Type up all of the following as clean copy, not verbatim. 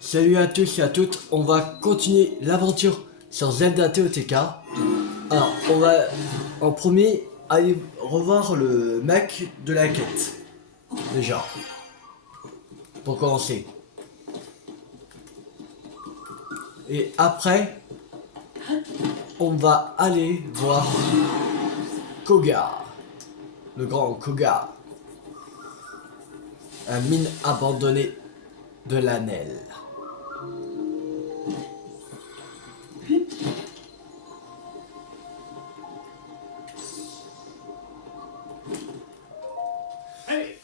Salut à tous et à toutes, on va continuer l'aventure sur Zelda TOTK. Alors, on va en premier aller revoir le mec de la quête. Déjà, pour commencer. Et après, on va aller voir Koga, le grand Koga. Un mine abandonnée de l'Anel.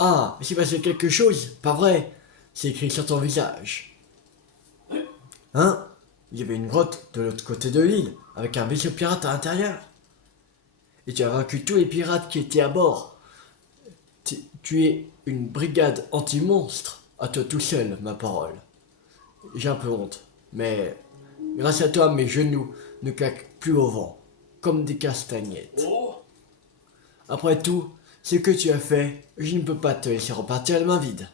Ah, il s'est passé quelque chose, pas vrai? C'est écrit sur ton visage. Hein? Il y avait une grotte de l'autre côté de l'île, avec un vaisseau pirate à l'intérieur. Et tu as vaincu tous les pirates qui étaient à bord. Tu es une brigade anti-monstre, à toi tout seul, ma parole. J'ai un peu honte, mais grâce à toi, mes genoux ne claquent plus au vent, comme des castagnettes. Après tout, ce que tu as fait, je ne peux pas te laisser repartir les mains vides.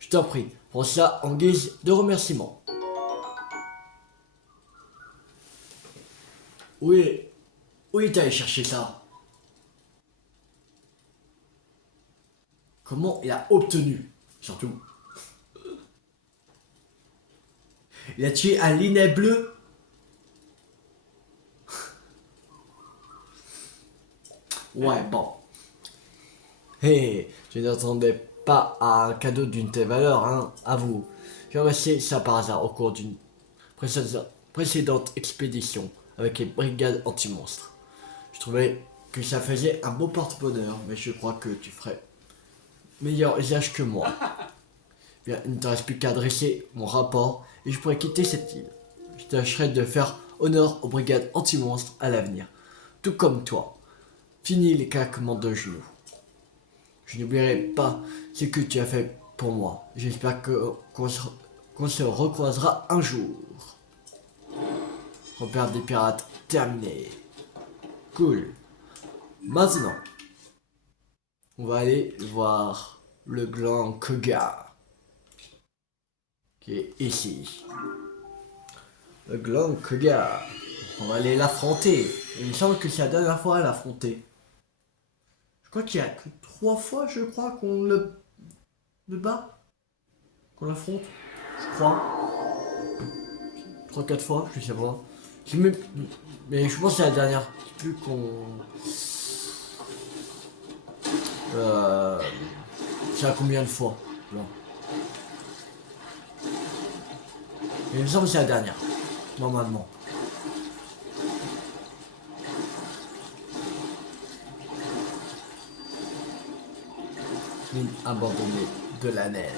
Je t'en prie, prends ça en guise de remerciement. Oui, où est allé chercher ça? Comment il a obtenu? Surtout. Il a tué un linet bleu? Ouais, bon. Hé, je n'attendais pas à un cadeau d'une telle valeur, hein, à vous. J'ai ramassé ça par hasard au cours d'une précédente expédition avec les brigades anti-monstres. Je trouvais que ça faisait un beau porte-bonheur, mais je crois que tu ferais meilleur usage que moi. Bien, il ne te reste plus qu'à dresser mon rapport et je pourrais quitter cette île. Je tâcherai de faire honneur aux brigades anti-monstres à l'avenir. Tout comme toi. Fini les claquements de genoux. Je n'oublierai pas ce que tu as fait pour moi. J'espère qu'on se recroisera un jour. Repère des pirates terminé. Cool. Maintenant, on va aller voir le grand Koga qui est ici. Le grand Koga. On va aller l'affronter. Il me semble que c'est la dernière fois à l'affronter. Je crois qu'il y a que 3 fois, je crois, qu'on le bat. Qu'on l'affronte. Je crois. 3-4 fois, je sais pas. Mais je pense que c'est la dernière. Je sais plus qu'on. C'est à combien de fois là. Il me semble que c'est la dernière. Normalement. Mine abandonnée de la neige.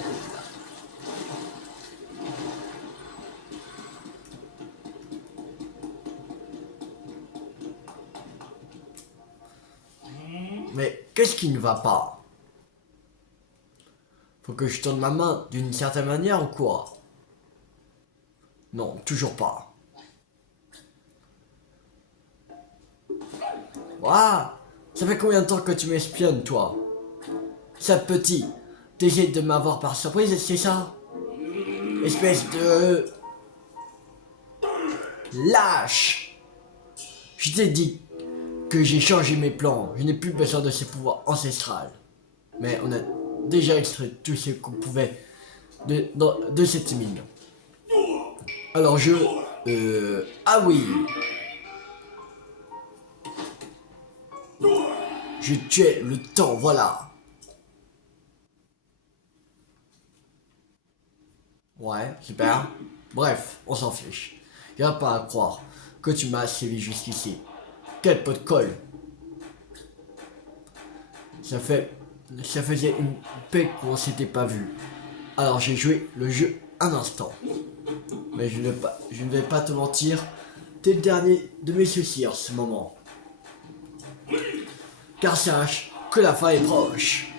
Mais qu'est-ce qui ne va pas? Faut que je tourne ma main d'une certaine manière ou quoi? Non, toujours pas. Waouh! Ça fait combien de temps que tu m'espionnes, toi? Ça petit, t'essaies de m'avoir par surprise, c'est ça? Espèce de... lâche! Je t'ai dit que j'ai changé mes plans, je n'ai plus besoin de ces pouvoirs ancestrales. Mais on a déjà extrait tout ce qu'on pouvait de cette mine. Alors je... ah oui! Je tuais le temps, voilà! Ouais, super. Bref, on s'en fiche. Y'a pas à croire que tu m'as sévi jusqu'ici. Quel pot de colle! Ça fait... Ça faisait une paix qu'on s'était pas vu. Alors j'ai joué le jeu un instant. Mais je ne vais pas te mentir, t'es le dernier de mes soucis en ce moment. Car sache que la fin est proche.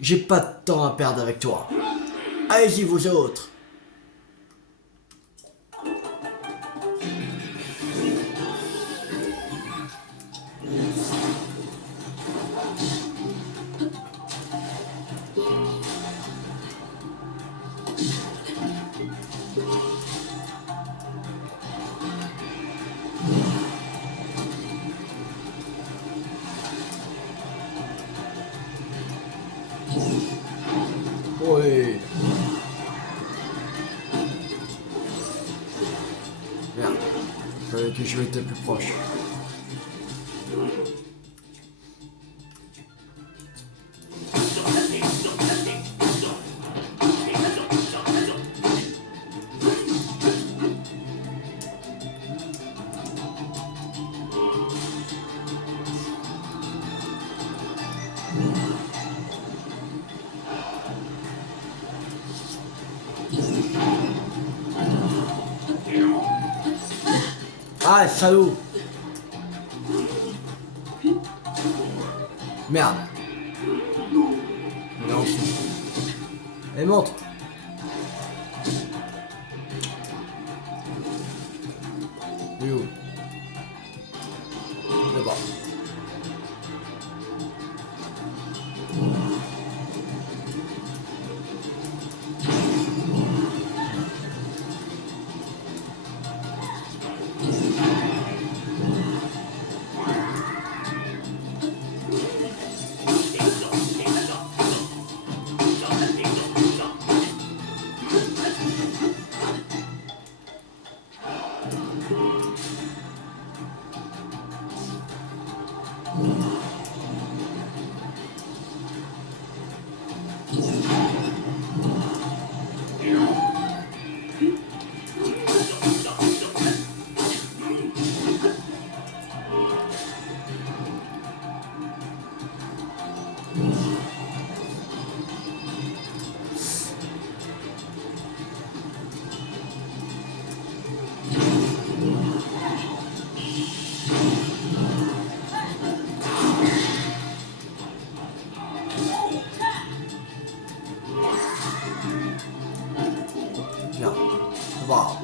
J'ai pas de temps à perdre avec toi. Allez-y vous autres. que je vais être plus proche. Ah, salaud! Merde. Non, elle monte. Oui, où? Là-bas. Bien. Waouh.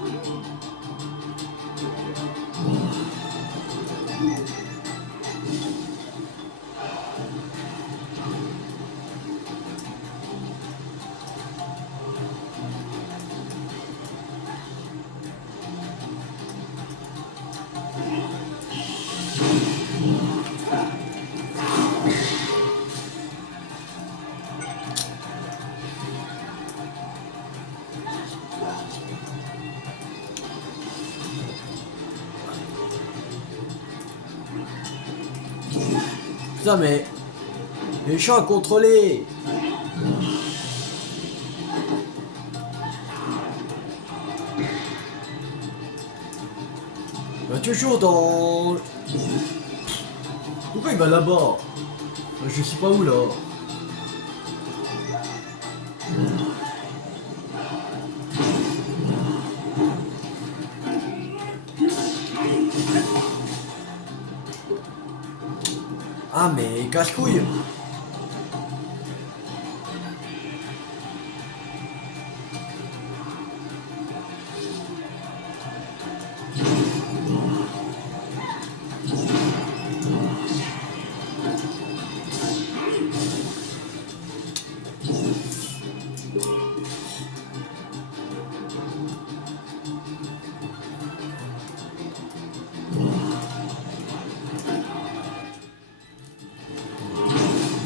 Putain, mais... Les champs à contrôler. Bah toujours dans... Pourquoi il va là-bas? Je sais pas où là. Ah mais casse-couille.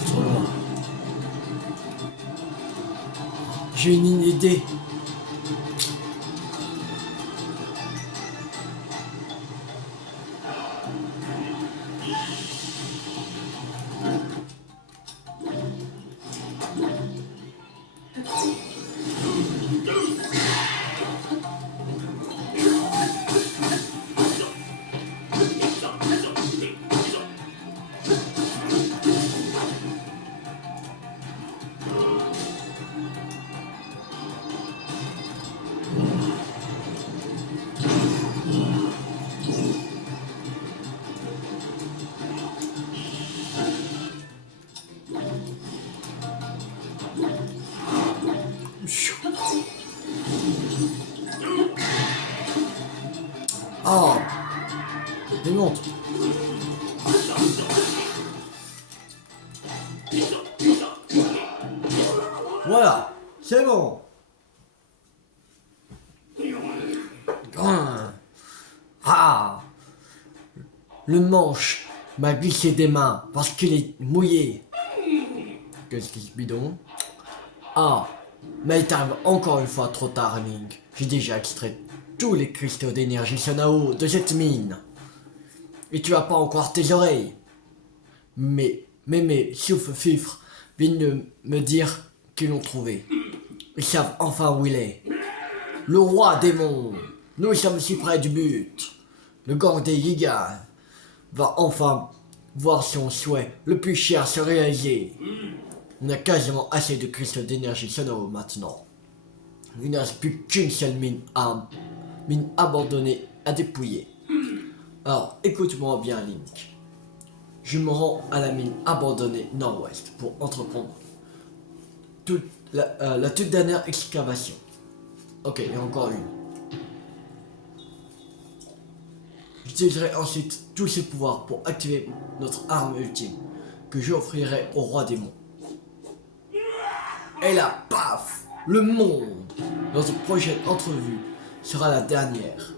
Trop loin. J'ai une idée. Oh, démonte. Voilà, c'est bon. Ah, le manche m'a glissé des mains parce qu'il est mouillé. Qu'est-ce qui se bidon? Ah, mais il t'arrive encore une fois trop tard, Link. J'ai déjà extrait tous les cristaux d'énergie Sanao de cette mine. Et tu vas pas encore tes oreilles. Mais mes souffles-fifres viennent de me dire qu'ils l'ont trouvé. Ils savent enfin où il est. Le roi démon. Nous sommes si près du but. Le gang des Yigas va enfin voir son souhait le plus cher se réaliser. On a quasiment assez de cristaux d'énergie Sanao maintenant. Il ne reste plus qu'une seule mine abandonnée à dépouiller. Alors, écoute-moi bien, Link. Je me rends à la mine abandonnée nord-ouest pour entreprendre la toute dernière excavation. Ok, il y a encore une. J'utiliserai ensuite tous ses pouvoirs pour activer notre arme ultime, que j'offrirai au roi démon. Et là, paf, le monde. Notre prochaine entrevue sera la dernière.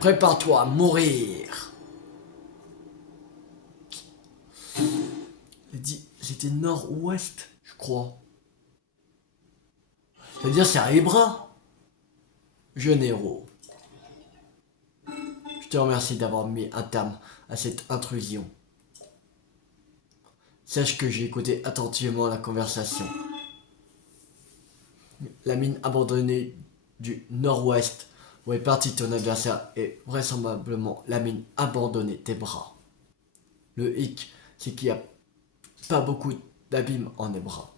Prépare-toi à mourir. C'était nord-ouest, je crois. C'est-à-dire c'est à Ibra. Jeune héros. Je te remercie d'avoir mis un terme à cette intrusion. Sache que j'ai écouté attentivement la conversation. La mine abandonnée du nord-ouest où est parti ton adversaire est vraisemblablement la mine abandonnée des bras. Le hic, c'est qu'il n'y a pas beaucoup d'abîmes en les bras.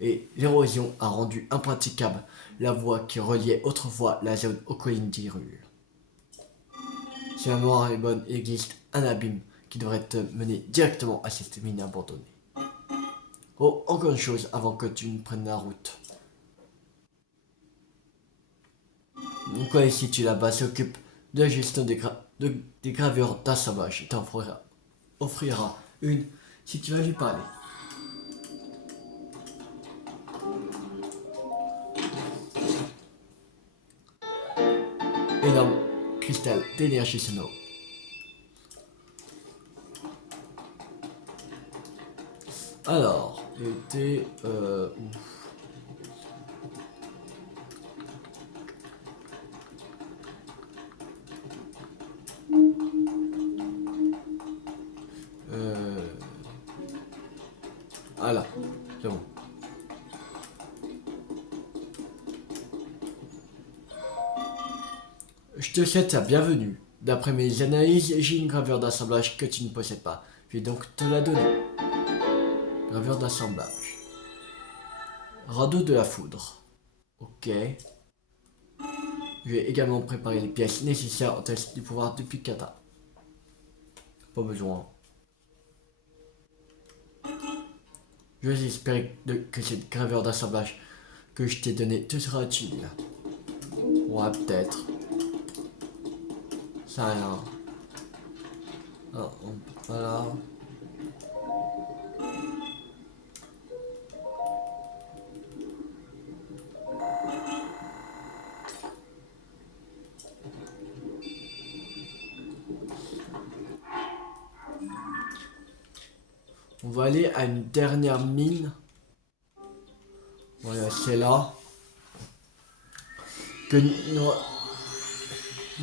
Et l'érosion a rendu impraticable la voie qui reliait autrefois la zone aux collines d'Hyrule. Si la mémoire est bonne, il existe un abîme qui devrait te mener directement à cette mine abandonnée. Oh, encore une chose avant que tu ne prennes la route. Mon collègue situé là-bas s'occupe de la gestion des gravures d'assemblage. Il offrira une si tu vas lui parler. Énorme cristal d'énergie sonore. Alors, il était où? Ah là, c'est bon. Je te souhaite la bienvenue. D'après mes analyses, j'ai une gravure d'assemblage que tu ne possèdes pas. Je vais donc te la donner. Gravure d'assemblage. Radeau de la foudre. Ok. Je vais également préparer les pièces nécessaires au test du pouvoir depuis Kata. Pas besoin. Je vais espérer que cette gravure d'assemblage que je t'ai donnée te sera utile. Ouais, peut-être. Ça rien. Ah, voilà. On va aller à une dernière mine. Voilà, c'est là. Que il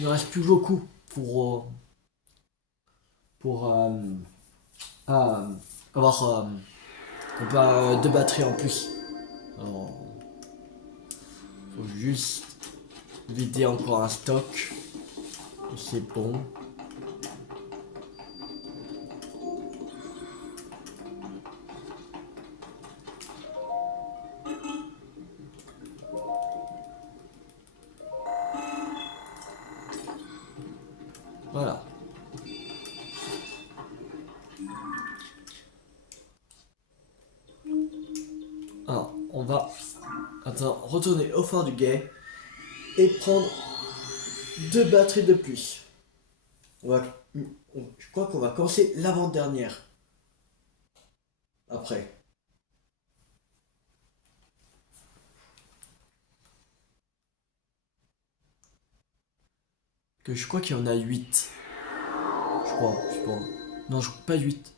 ne reste plus beaucoup pour avoir deux batteries en plus. Alors, faut juste vider encore un stock. Et c'est bon. Voilà. Alors, on va retourner au fond du guet et prendre deux batteries de plus. Je crois qu'on va commencer l'avant-dernière. Après. Que je crois qu'il y en a 8. Je crois, je sais pas. Non, je pas 8.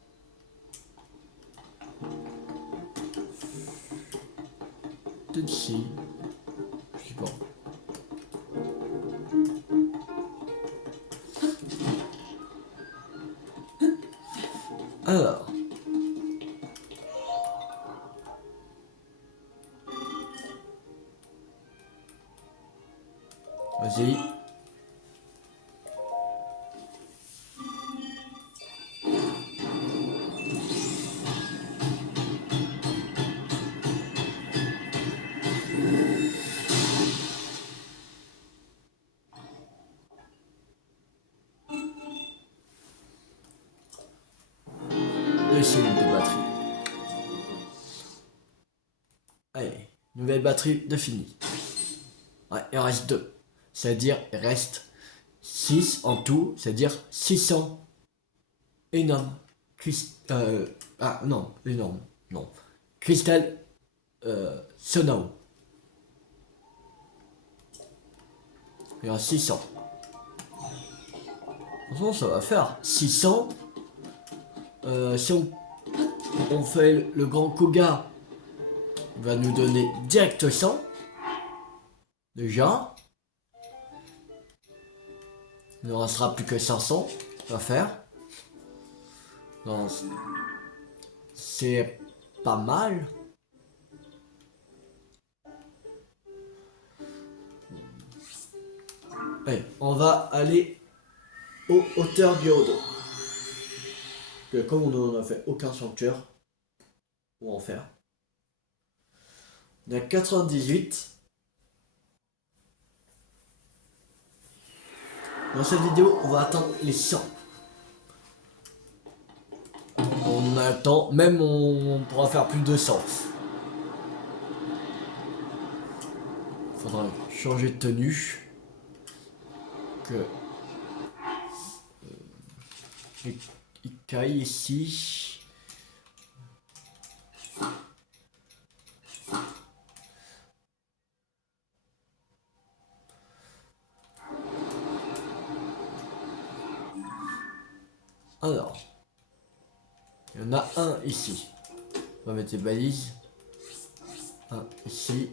Peut-être si. Je sais pas. Alors. Vas-y. Deux cellules de batterie. Allez, nouvelle batterie de fini. Ouais, il en reste 2. C'est-à-dire, il reste 6 en tout, c'est-à-dire 600 énormes. Ah non, énorme, non. Cristal Sonao. Il y en a 600. Franchement, ça va faire 600. Si on fait le grand Koga, il va nous donner direct 100. Déjà. Il ne restera plus que 500 à faire. Non, c'est pas mal. Allez, on va aller aux hauteurs du Hodo. Que comme on n'en a fait aucun sanctuaire, on va en faire. On a 98. Dans cette vidéo, on va atteindre les 100. On attend, même on pourra faire plus de 100. Faudra changer de tenue. Que il caille ici. Alors, il y en a un ici. On va mettre les balises. Un ici.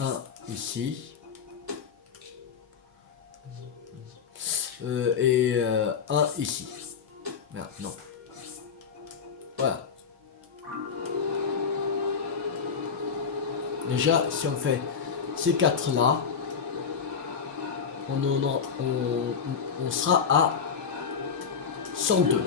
Un ici. Un ici. Merde, non. Voilà. Déjà, si on fait ces 4 là, on sera à 102.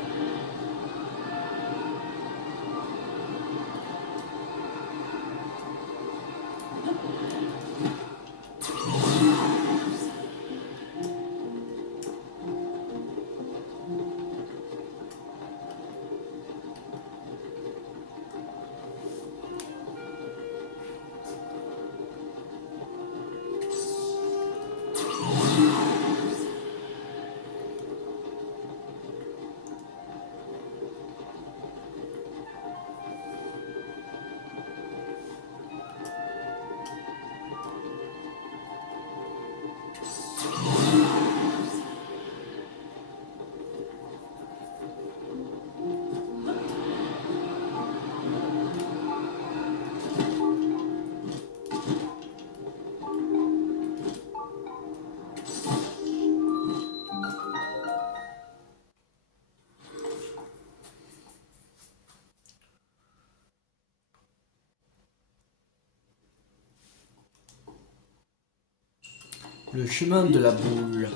Le chemin de la boule.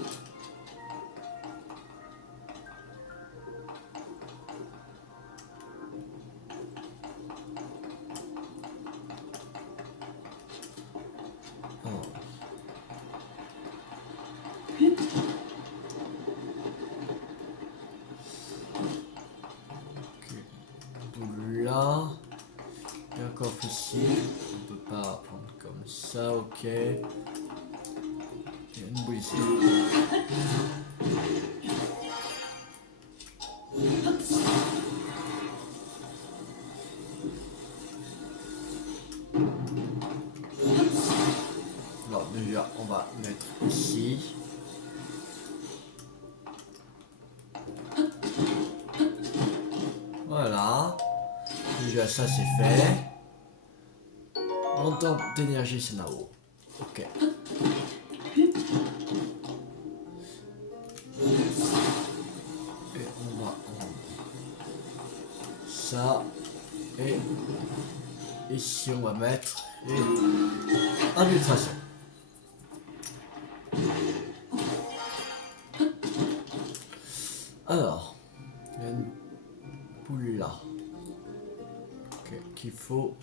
Oh. Boule là. Et encore ici. On peut pas prendre comme ça, ok. Il y a une boule ici. Alors déjà, on va mettre ici. ça c'est fait. Montant d'énergie c'est là-haut. Ok. Et on va en... ça. Et ici on va mettre infiltration. Alors, il y a une poule là. Ok, qu'il faut.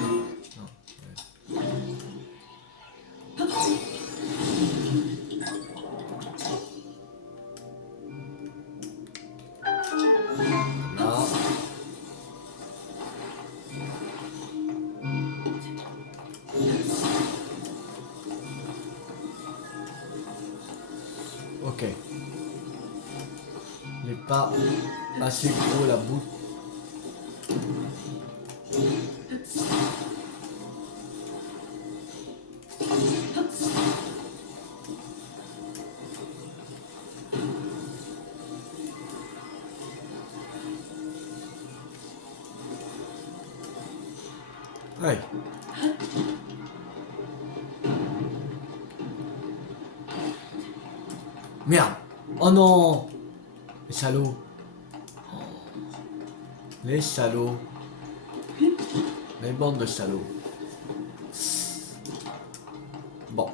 Non, ouais. Là. Ok. Il n'est pas assez gros la boucle. Ouais. Merde. Oh non. Les salauds. Les salauds. Les bandes de salauds. Bon.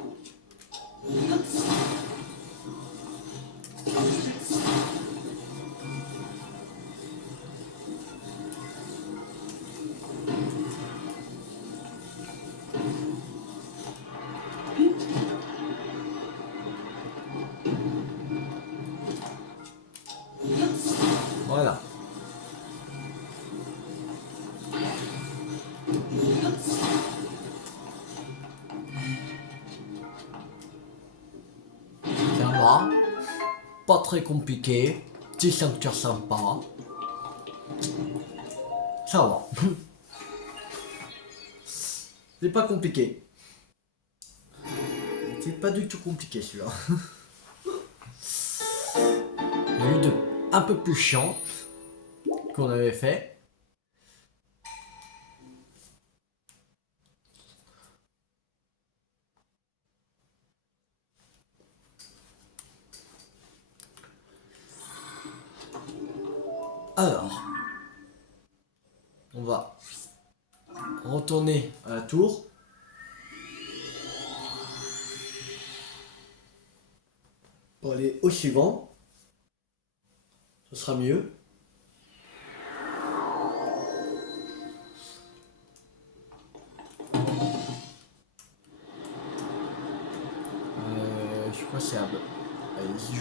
Voilà. Ça va. Pas très compliqué. Petit sanctuaire sympa. Ça va. C'est pas compliqué. C'est pas du tout compliqué celui-là. Il y a eu de un peu plus chiant qu'on avait fait. Alors, on va retourner à la tour. Pour aller au suivant. Ce sera mieux. Je crois que c'est à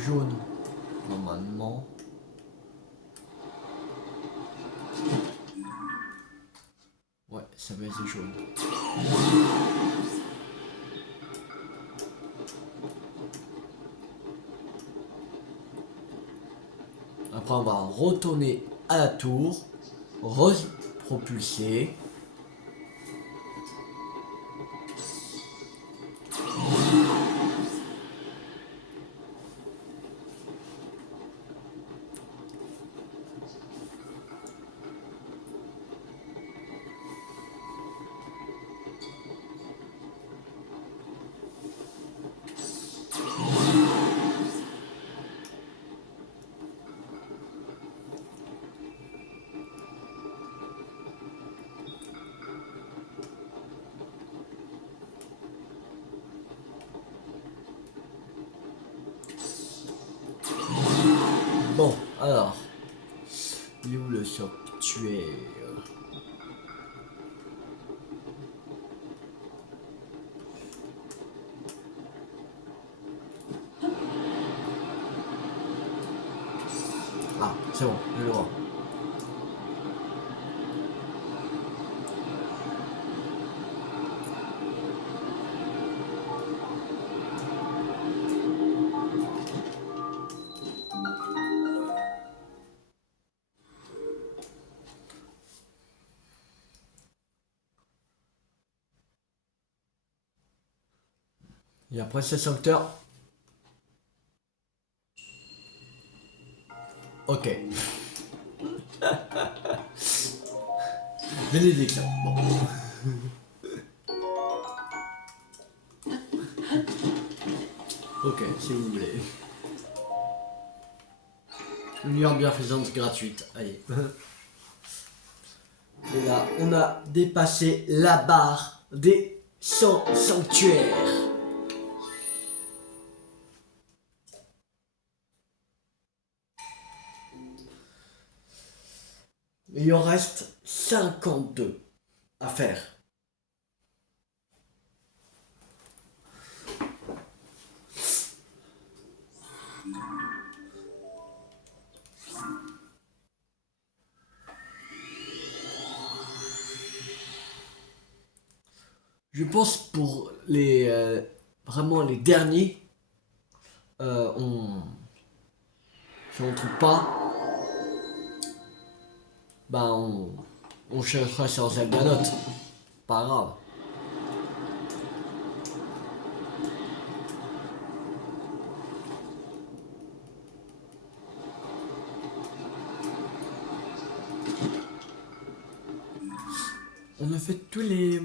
jaune normalement. Ouais, ça va être jaune. Après on va retourner à la tour, repropulser. Bon, alors, il est où le sanctuaire? Ah, c'est bon, je le vois. Et après ce sanctuaire. Ok. Bénédiction. Bon. Ok, si vous voulez. Une lumière bienfaisante gratuite. Allez. Et là, on a dépassé la barre des 100 sanctuaires. Il en reste 52 à faire. Je pense pour les vraiment les derniers, si on trouve pas, bah on cherchera sur Zelda Note. Pas grave. On a fait tous les.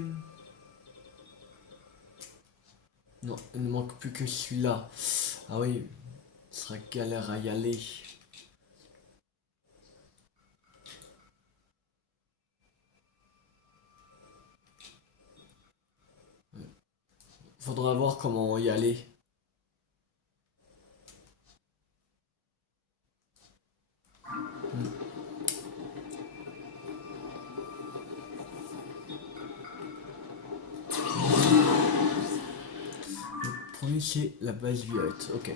Non, il ne manque plus que celui-là. Ah oui, ce sera galère à y aller. Faudra voir comment y aller. Le premier c'est la base violette, ok.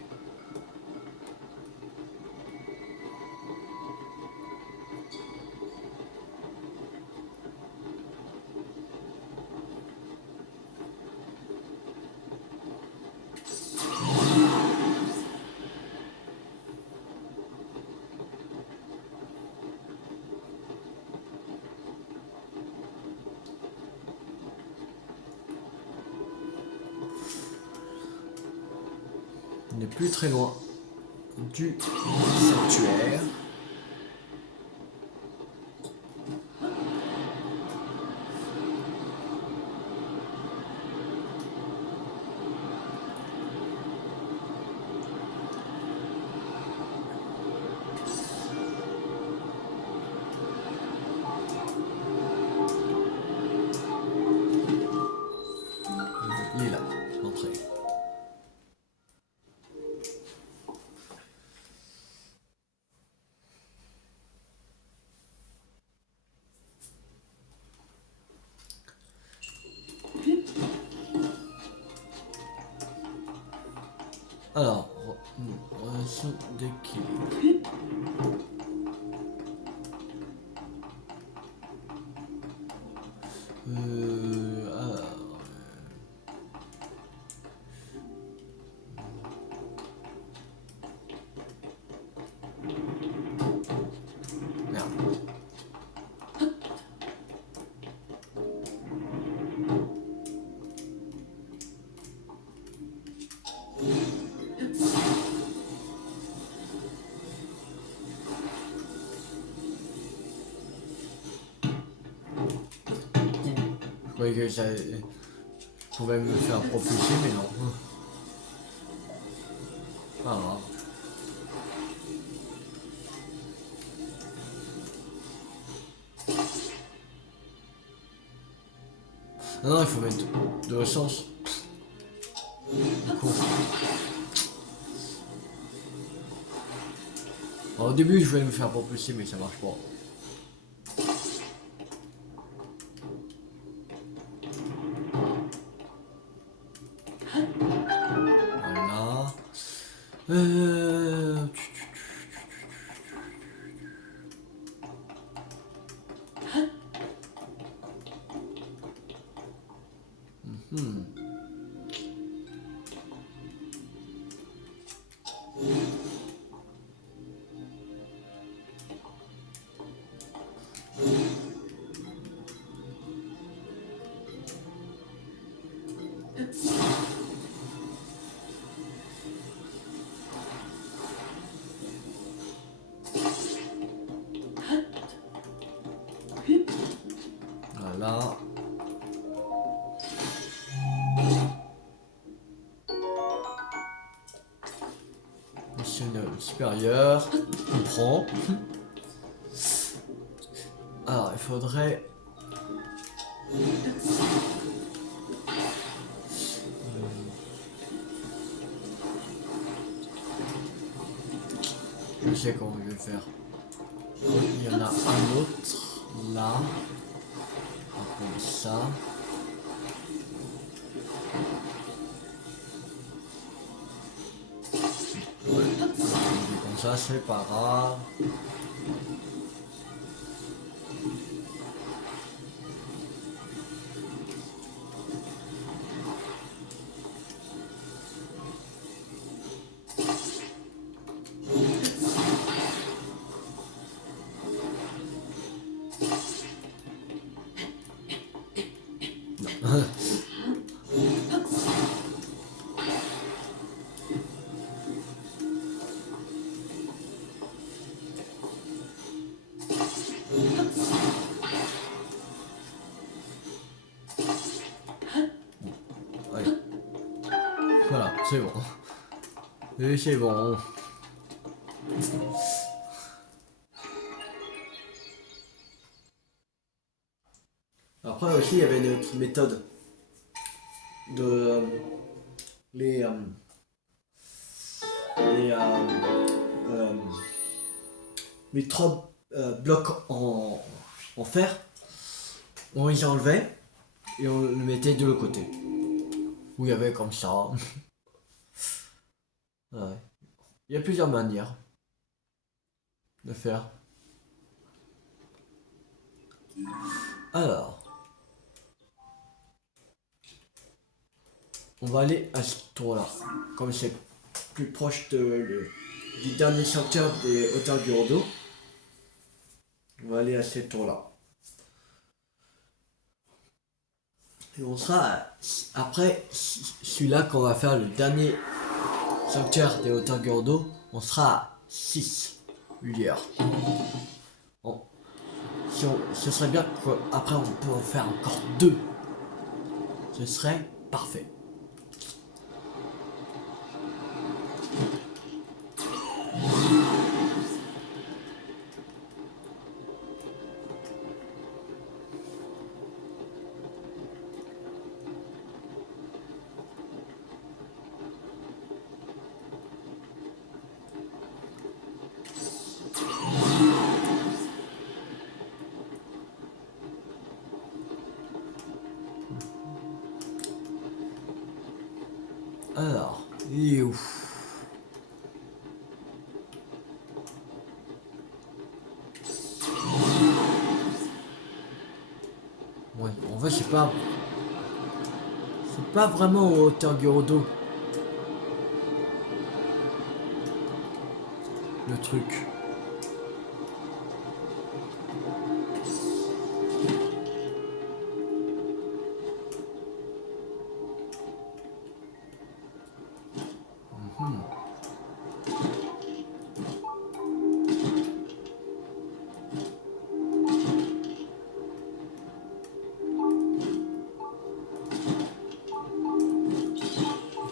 On n'est plus très loin du sanctuaire. Il est là, l'entrée. Alors, relation d'équilibre. Alors, merde. Je croyais que ça pouvait me faire propulser, mais non. Pas grave. Ah non, il faut mettre de l'essence. Cool. Alors, au début, je voulais me faire propulser, mais ça marche pas. Voilà. Euh... Hmm. Voilà. Mission supérieure. On prend. Alors, il faudrait... Je sais comment je vais faire. Il y en a un autre là. On va prendre ça. Ouais. Comme ça, c'est pas grave. Allez. Voilà, c'est bon. Et c'est bon. Après aussi, il y avait une autre méthode de les les euh, les trois blocs en fer, on les enlevait et on le mettait de l'autre côté. Où il y avait comme ça. Ouais. Il y a plusieurs manières de faire. Alors, on va aller à ce tour-là. Comme c'est plus proche du dernier sanctuaire des hauteurs du Rodo, on va aller à ce tour-là. Et on sera après celui-là qu'on va faire le dernier sanctuaire des hauteurs du Rodo, on sera à 6 lueurs. Bon. Ce serait bien qu'après on peut en faire encore 2. Ce serait parfait. Alors, il est où? Ouais, en fait c'est pas vraiment aux hauteur du Rodo. Le truc.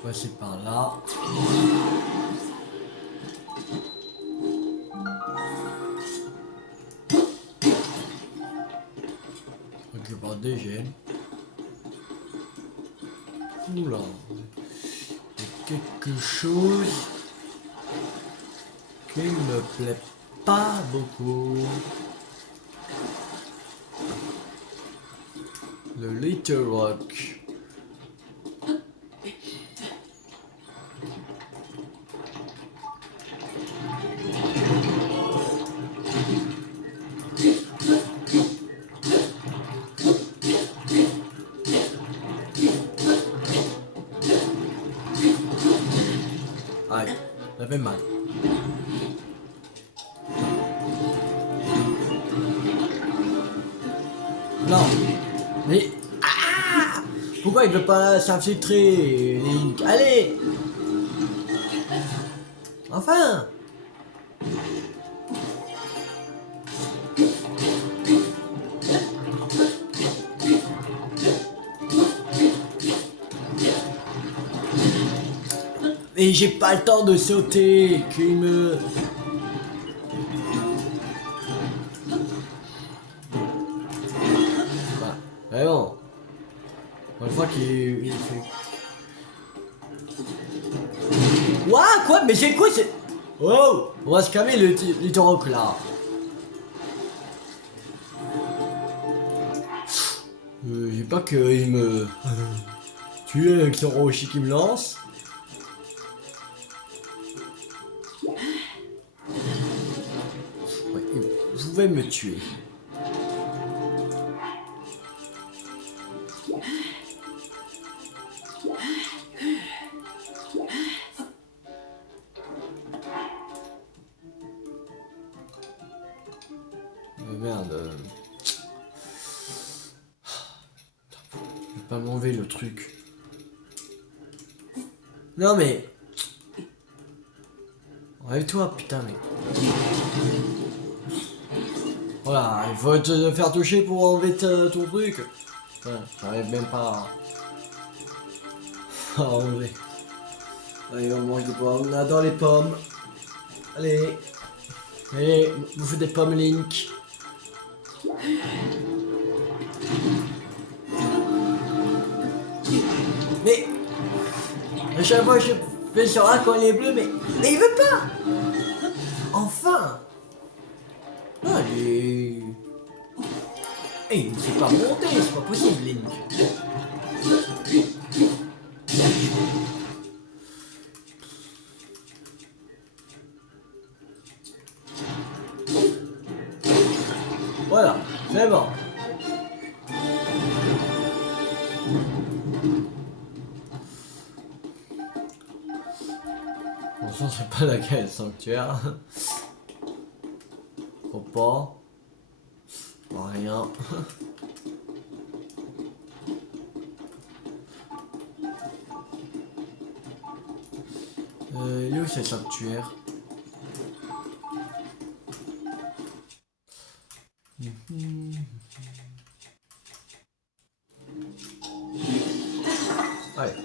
Passer par là. Récupère des gènes. Oula. Il y a quelque chose qui me plaît pas beaucoup. Le Little Rock. Aïe, ça fait mal. Non, mais... Ah, pourquoi il veut pas s'infiltrer, Link? Allez! Enfin! Et j'ai pas le temps de sauter. Qu'il me... Voilà. Vraiment. Une fois qu'il fait... Ouah, quoi? Mais c'est quoi? C'est... Oh! On va se calmer le Turok là. J'ai pas qu'il me... tue avec son rocher qui me lance. Ouais, vous pouvez me tuer. Merde. Je vais pas m'enlever le truc. Non mais... Enlève-toi, putain, mais... Voilà, il faut te faire toucher pour enlever ton truc. Putain, j'arrive même pas à enlever. Allez, on mange des pommes. On adore les pommes. Allez. Allez, bouffez des pommes, Link. Mais... À chaque fois je fais sur A quand il est bleu, mais il veut pas. Enfin. Ah, il est... Eh, il ne sait pas monter, c'est pas possible, Link. Voilà, c'est bon. Bon, ça c'est pas la quête sanctuaire. Trop pas. Rien. Il est où ce sanctuaire? Ouais.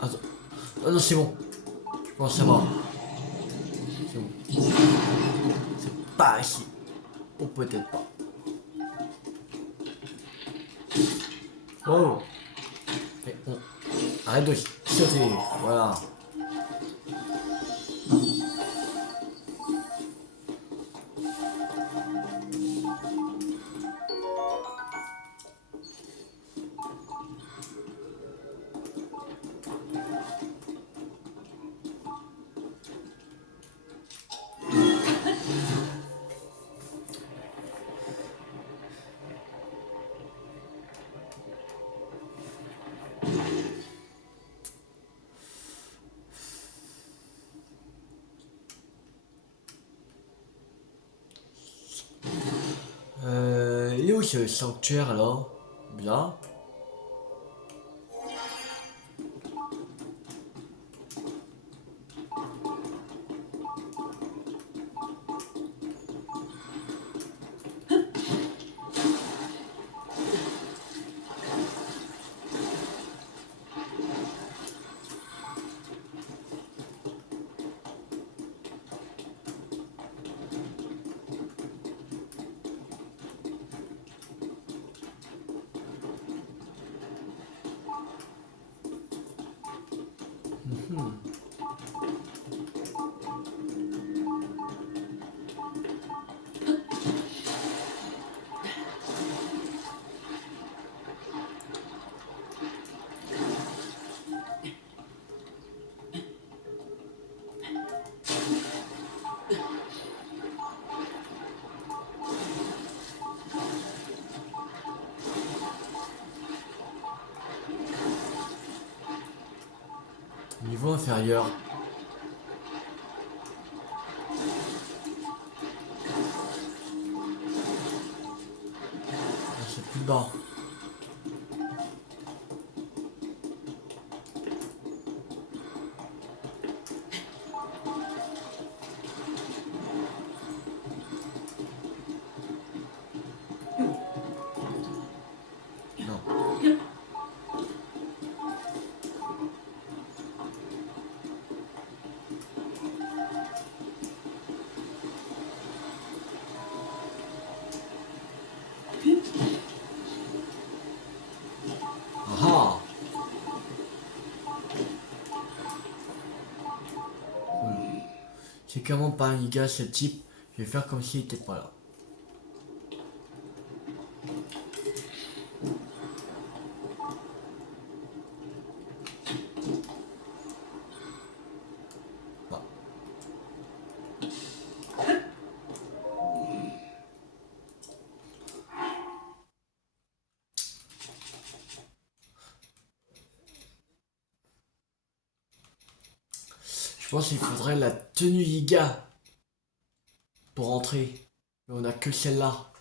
Attends. Oh non, c'est bon. Je pense savoir. C'est bon. C'est pas ici. Ou peut-être pas. Oh. Et on... Arrête de sauter. Voilà. Il est où ce sanctuaire alors? Là. Niveau inférieur. Bon. Non. Ah. C'est clairement pas un gars ce type. Je vais faire comme s'il était pas là. Bon. Je pense qu'il faudrait la tenue Yiga pour entrer. Mais on a que celle-là.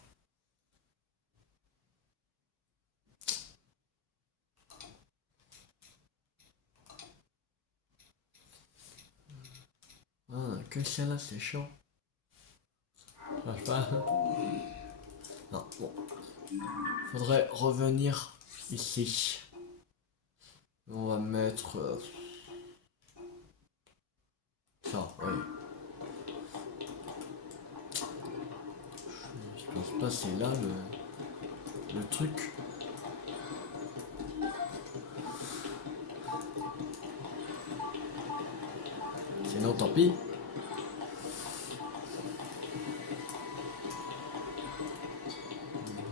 Ah, que celle-là, c'est chiant. Je sais pas. Non, bon. Faudrait revenir ici. On va mettre ça, oui. Je pense pas c'est là le truc. Sinon tant pis.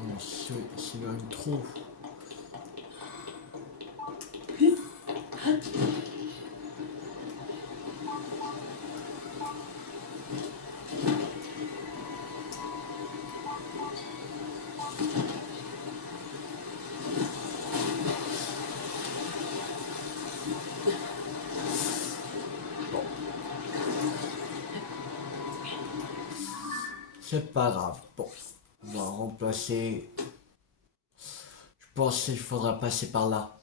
Non, s'il y a une trou. C'est pas grave. Bon, on va remplacer. Je pense qu'il faudra passer par là.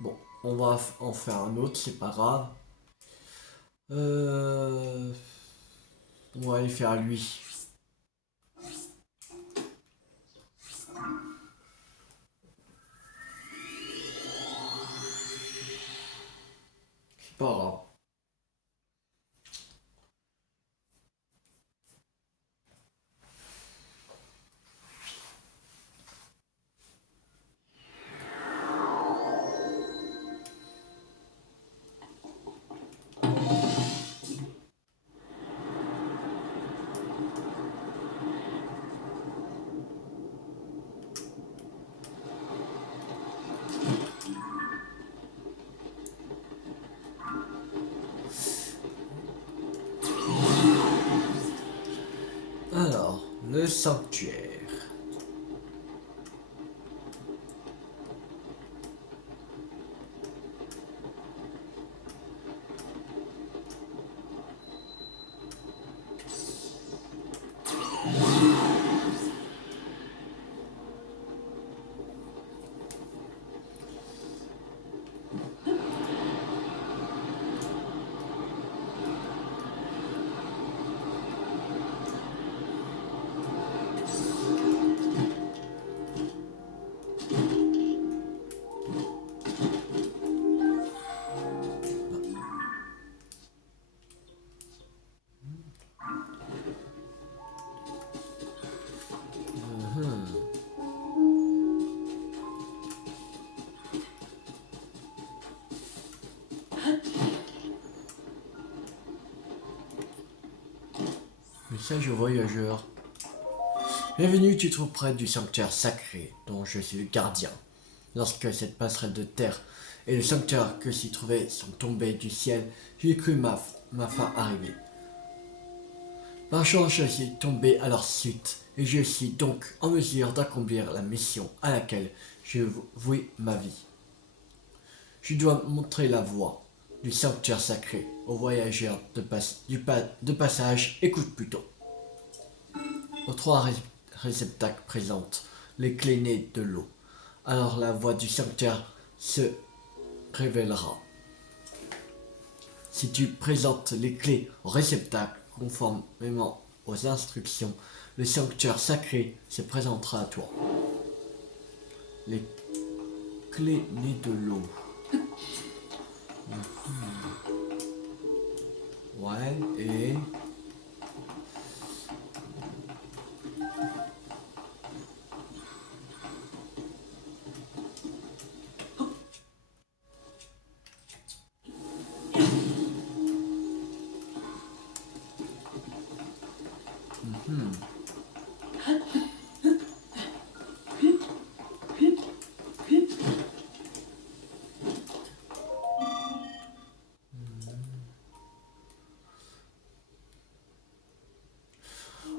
Bon, on va en faire un autre, c'est pas grave. On va aller faire lui. C'est pas grave. Alors, le sanctuaire. Message au voyageur. Bienvenue, tu te trouves près du sanctuaire sacré, dont je suis le gardien. Lorsque cette passerelle de terre et le sanctuaire que s'y trouvait sont tombés du ciel, j'ai cru ma fin arriver. Par chance, je suis tombé à leur suite, et je suis donc en mesure d'accomplir la mission à laquelle je voué ma vie. Je dois montrer la voie du sanctuaire sacré aux voyageurs de passage. Écoute plutôt. Aux trois réceptacles présentent les clés nées de l'eau. Alors la voix du sanctuaire se révélera. Si tu présentes les clés au réceptacle conformément aux instructions, le sanctuaire sacré se présentera à toi. Les clés nées de l'eau. Ouais, et...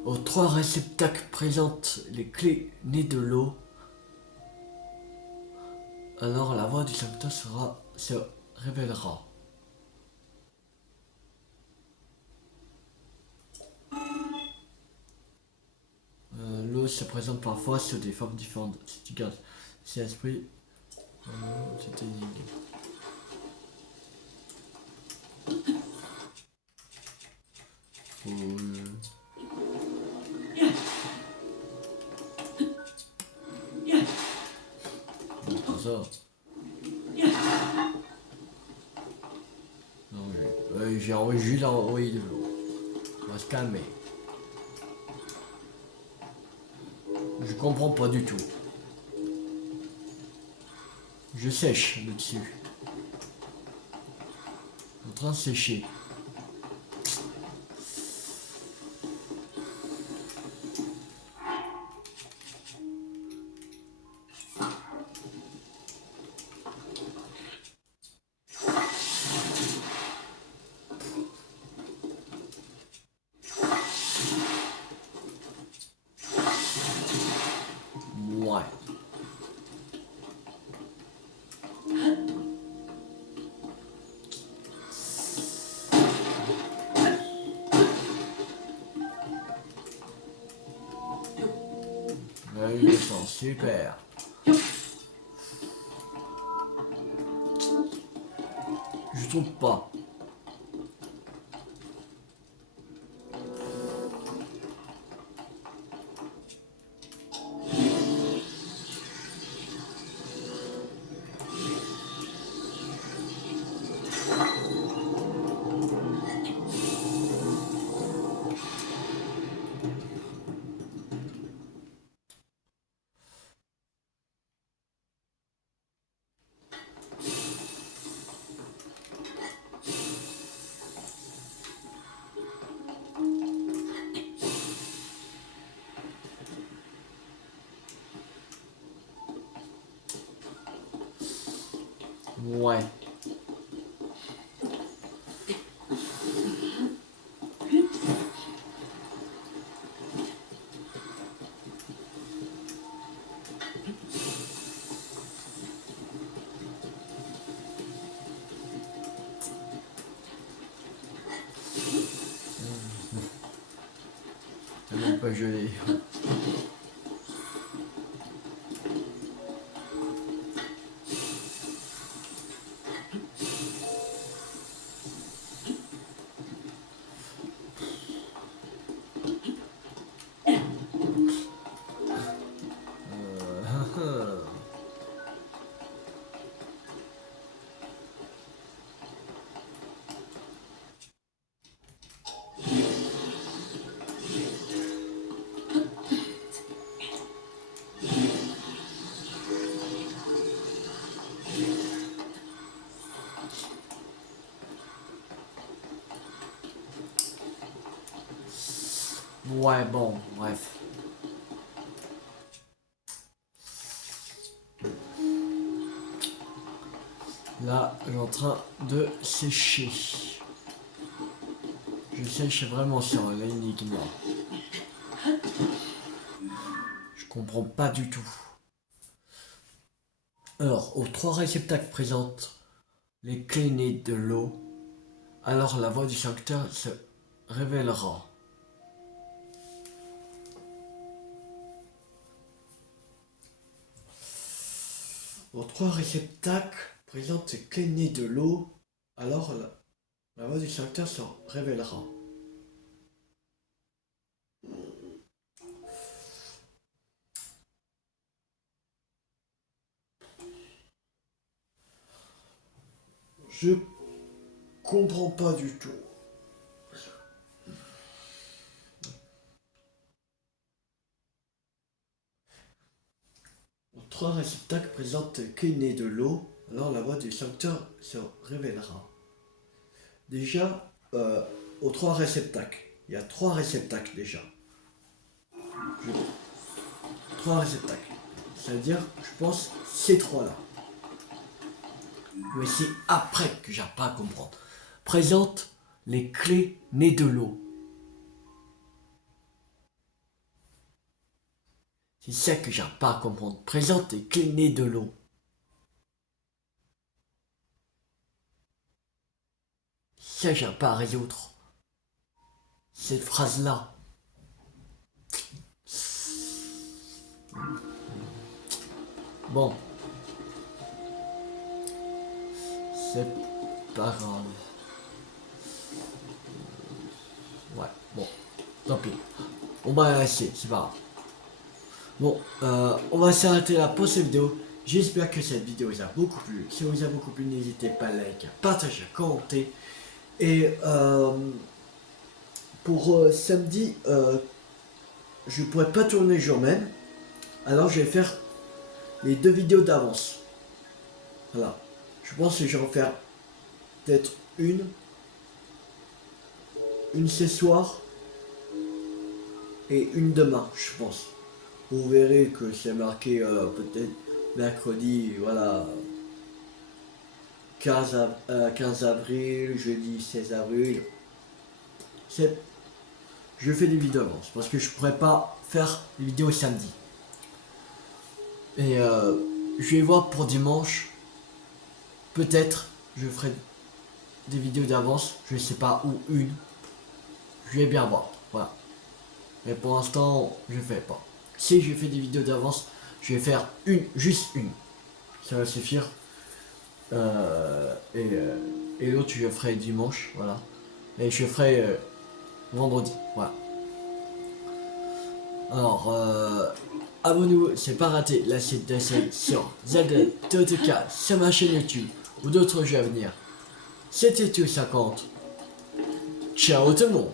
Aux trois réceptacles présentent les clés nées de l'eau. Alors la voix du sanctuaire se révélera. L'eau se présente parfois sous des formes différentes. Si tu gardes cet esprit, c'est énigme. Ça. Non, j'ai envoyé juste envoyer de l'eau. On va se calmer. Je comprends pas du tout. Je sèche le dessus. En train de sécher. Ouais. Ouais, ils sont super. Je trouve pas. Ouais. C'est même pas gelé. Ouais, bon, bref. Là, je suis en train de sécher. Je sèche vraiment sur l'énigme. Je comprends pas du tout. Alors, aux trois réceptacles présentent les clés nées de l'eau. Alors la voix du sanctuaire se révélera. Vos 3 réceptacles présentent ces clés nées de l'eau, alors la voix du sancteur se révélera. Je comprends pas du tout. Vos 3 réceptacles présentent ces clés nées de l'eau, alors la voix du sancteur se révélera. Déjà, aux 3 réceptacles. Il y a 3 réceptacles déjà. 3 réceptacles. C'est-à-dire, je pense, ces 3-là. Mais c'est après que j'arrive pas à comprendre. Présente les clés nées de l'eau. C'est ça que j'arrive pas à comprendre. Présente les clés nées de l'eau. Ça, j'arrive pas à résoudre. Cette phrase-là. Bon. C'est pas grave. Ouais, bon. Tant pis. On va essayer, c'est pas grave. Bon, on va s'arrêter là pour cette vidéo. J'espère que cette vidéo vous a beaucoup plu. Si elle vous a beaucoup plu, n'hésitez pas à liker, à partager, à commenter. Et pour samedi, je ne pourrais pas tourner le jour même. Alors je vais faire les 2 vidéos d'avance. Voilà. Je pense que je vais en faire peut-être une ce soir et une demain, je pense. Vous verrez que c'est marqué peut-être mercredi, voilà, 15 avril, jeudi 16 avril. Je fais des vidéos d'avance parce que je pourrais pas faire des vidéos samedi. Et je vais voir pour dimanche. Peut-être je ferai des vidéos d'avance, je sais pas, ou une. Je vais bien voir, voilà. Mais pour l'instant, je fais pas. Si je fais des vidéos d'avance, je vais faire juste une. Ça va suffire. Et l'autre, je ferai dimanche, voilà. Et je ferai vendredi, voilà. Alors, abonnez-vous, c'est pas raté la suite de cette sur Zelda TOTK sur ma chaîne YouTube ou d'autres jeux à venir. C'était tout 50. Ciao tout le monde.